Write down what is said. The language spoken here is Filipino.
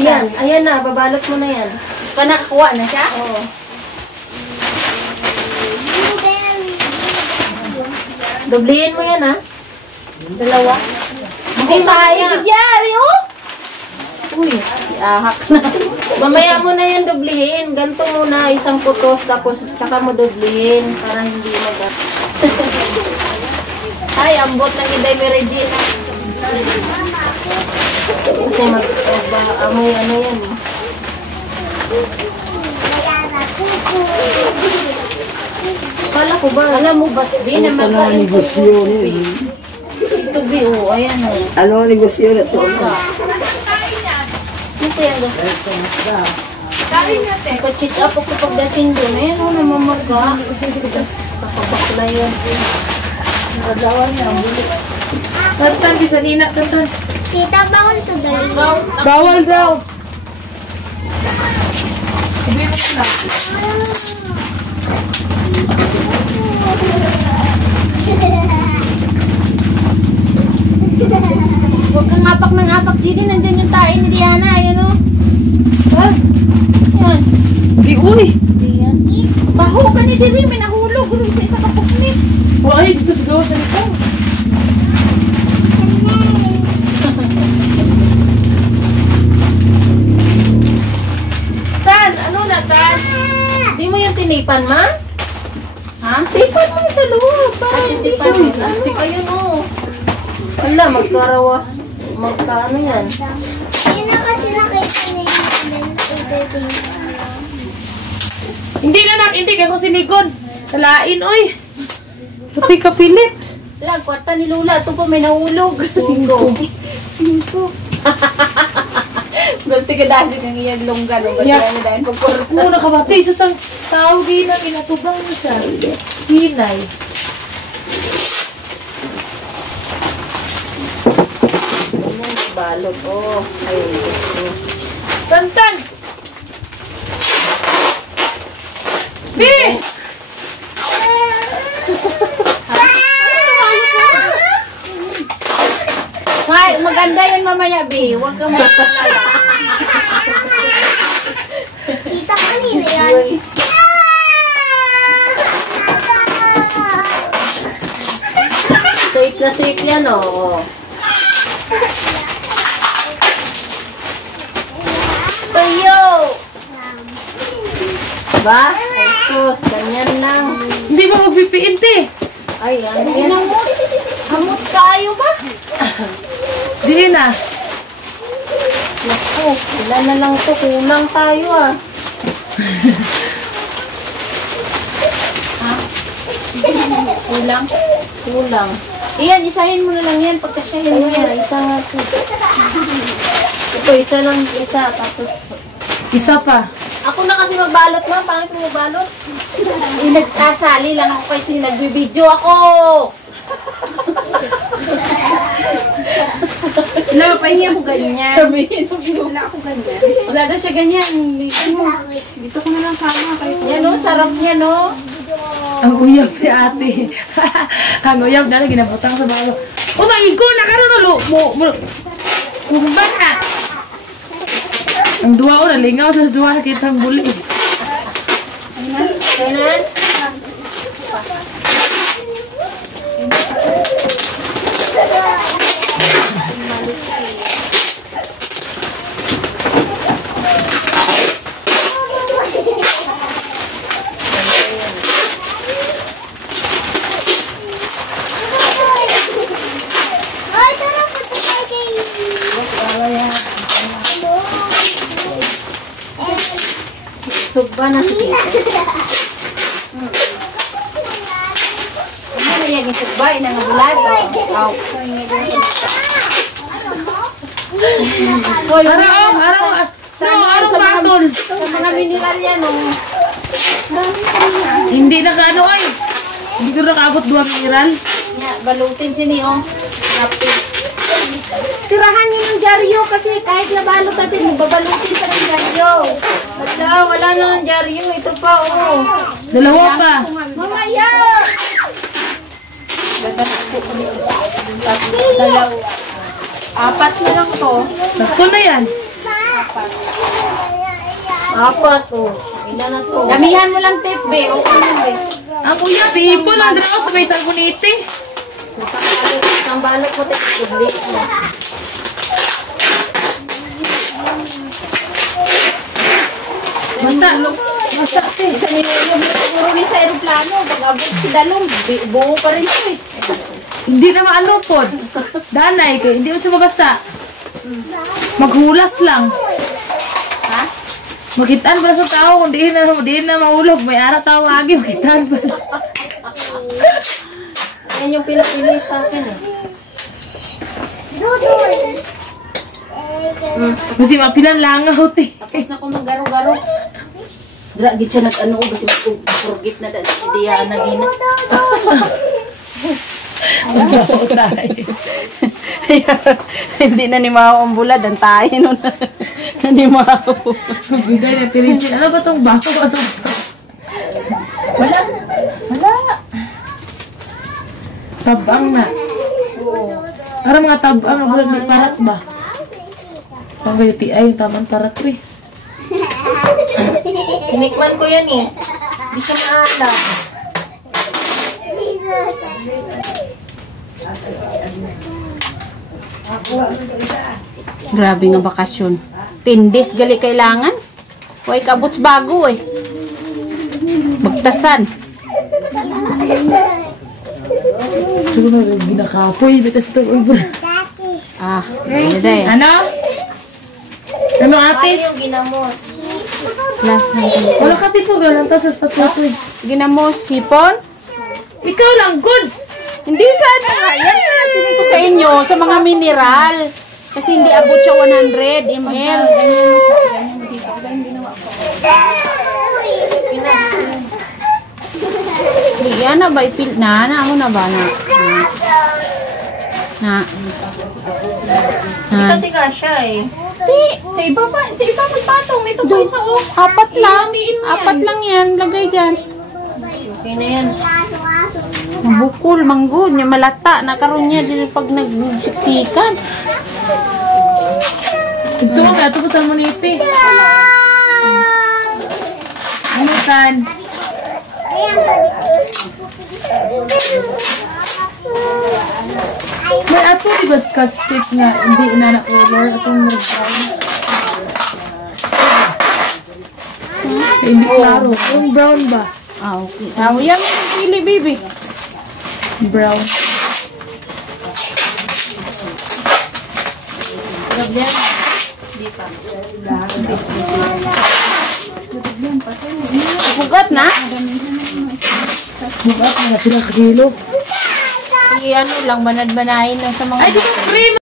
Yan, ayan na, babalot mo na yan. Nakakuha na siya? Oo. Doblihin mo yan, ha? Dalawa. Hindi kaya. Uy, ahak na. Mamaya mo na yan doblihin. Ganto muna, isang putos, tapos tsaka mo doblihin para hindi magat. Ay, ambot ng Inday Regina. Kasi amoy ano yan, eh. Kala ko ba? Alam mo ba? Di naman Ito na negosyo niya. ito, Bi. Oh, ayan, oh. Ano ang negosyo na ito? Ito yan, pa-check up ako pagdating doon. Ayan, oh, namamaga. Nakabakla yan. Nakadawan niya. Tantan, bisa nina, tantan. Tita, bawal to dali. Bawal daw. Huwag kang apak ng apak, Gini. Nandyan yung tae ni Diana. Ayan, oh. Ha? Ayan. Di, uy. Ayan. Baho ka ni Diri. May nahulog. Gulong sa isa kapuknik. Ay, dito sa gawa sa likod. Tan, ano na, Tan? Di mo yung tinipan, ma? Ha? Tipan mo sa loob. Para hindi siya. Ano? Ayan, oh. Wala, magkarawas. Magkaano yan? Yun na kasi nakita niya yung Hindi na nak, hindi ka ko sinikod. Salain, uy. Pati kapilit. Wala, kwarta ni Lula. Ito pa may nahulog. 5. 5. Balti ka dahil ng iyang longgan. Balti Yeah. ka dahil pagkurta. Muna ka ba? Isa sang tao, ginang inatubang mo siya. Hinay. Balot, oh. Ayun. Tantan! Bi! Ay, maganda yan mamaya, Bi. Huwag kang magpapala. Tita, kanina yan. Safe na safe yan, oh. Tayo! Ba? Ay, sus. Ganyan lang. Hindi mo magpipiin, te. Ay, ano yan? Hamot tayo ba? Di na. Naku, ilan na lang to. Kulang tayo, ah. Kulang. Kulang. Iyan, isahin mo na lang yan. Pagkasyahin mo yan. Isa nga ito. Ito, isa lang. Isa. Tapos, Isa pa. ako na kasi magbalot, ma. Pangit mo magbalot? Nagsasali lang ako kasi nagbibideo ako. Wala, pahingi ako ganyan. Sabihin mo, Wala ako ganyan. wala na siya ganyan. Dito ko na lang sama kayo. Yan, no? Sarap niya, no? Ang uyab ni ate. Ang uyab na ginabutang sa balo. O, mangin ko, nakaroon ulo. Kumba na. Ang duwa ko, nalingaw sa duwa kitang buli. Kailan? Ay, tara po sa Sugba na si Tito. Ano yan yung sugba? Inang bulag. Aw. Hoy, Araw. Araw batol. sa mga mineral yan, oh. Hindi na kaano ay. Hindi ko nakabot 2 mineral. Nya, balutin sini, oh. Rapid. Tirahan niyo ng dyaryo kasi kahit nabalot natin, babalutin pa ng dyaryo. Wala na ng dyaryo. Ito pa, oh. 2 pa. Mamaya! Dalaw. 4 na lang to. Sakto na yan. Apat, oh. Ilan na to? Damihan mo lang tape, be. Okay lang, be. Ang kuya, piipon lang daw sa may sabunite. Isang balot mo tape, kubli. Basta, te. Isa nilulog na siguro ni sa aeroplano. Pag-abot si Dalong, buo pa rin siya, eh. Hindi na maalupod. Danay, kaya hindi mo siya mabasa. Maghulas lang. Ha? Makitaan ba sa tao kung di na mahulog. May ara tao agi, makitaan ba? Yan yung pinapili sa akin, eh. Dudoy. Kasi mapilan langaw, te. Tapos na kung mag-garo-garo. Dragit siya nag-ano, kasi mag-forget na dahil si Diana gina. Hindi na ni Mao ang bulad, ang tayo nun. Ni Mao. Magbigay na tirinsin. Ano ba tong bako? Ano ba? Wala. Wala. Tabang na. Para mga tabang na wala di parat ba? Pang kayo ti ay taman parat ko eh. Tinikman ko yan, eh. Hindi siya maalam. Grabe nga bakasyon. 10 days gali kailangan. Huwag kabuts bago eh. Magtasan. Siguro na ginakapoy. Bitas ito. Ah, yun day. Ano? Ano ate? Yung ginamos. Last na ito. Wala ka tipo. Galang to sa spatuloy. Ginamos, hipon? Ikaw lang, good. Hindi sa ano nga. Yan na nasinig ko sa inyo. Sa mga mineral. Kasi hindi abot siya 100 ml. Yan na ba? Ipil na? Ako na ba? Na. Kasi nga siya, eh. Sa iba magpatong. Ito pa isa, oh. Apat lang. Apat lang yan. Lagay dyan. Okay na yan. Bukol, manggod. Yung malata. Nakaroon niya din pag nagsiksikan. Ito nga. Ito ko sa monite. Ano tan? May ato di ba scotch tape nga hindi na na-color atong nag-brown. Hindi klaro. Yung brown ba? Ah, okay. Ah, yan yung pili, baby. Brown. Bugat na? Bukat na sila kagilo. Ano lang, banad-banahin lang sa mga... Ay, di ba cream?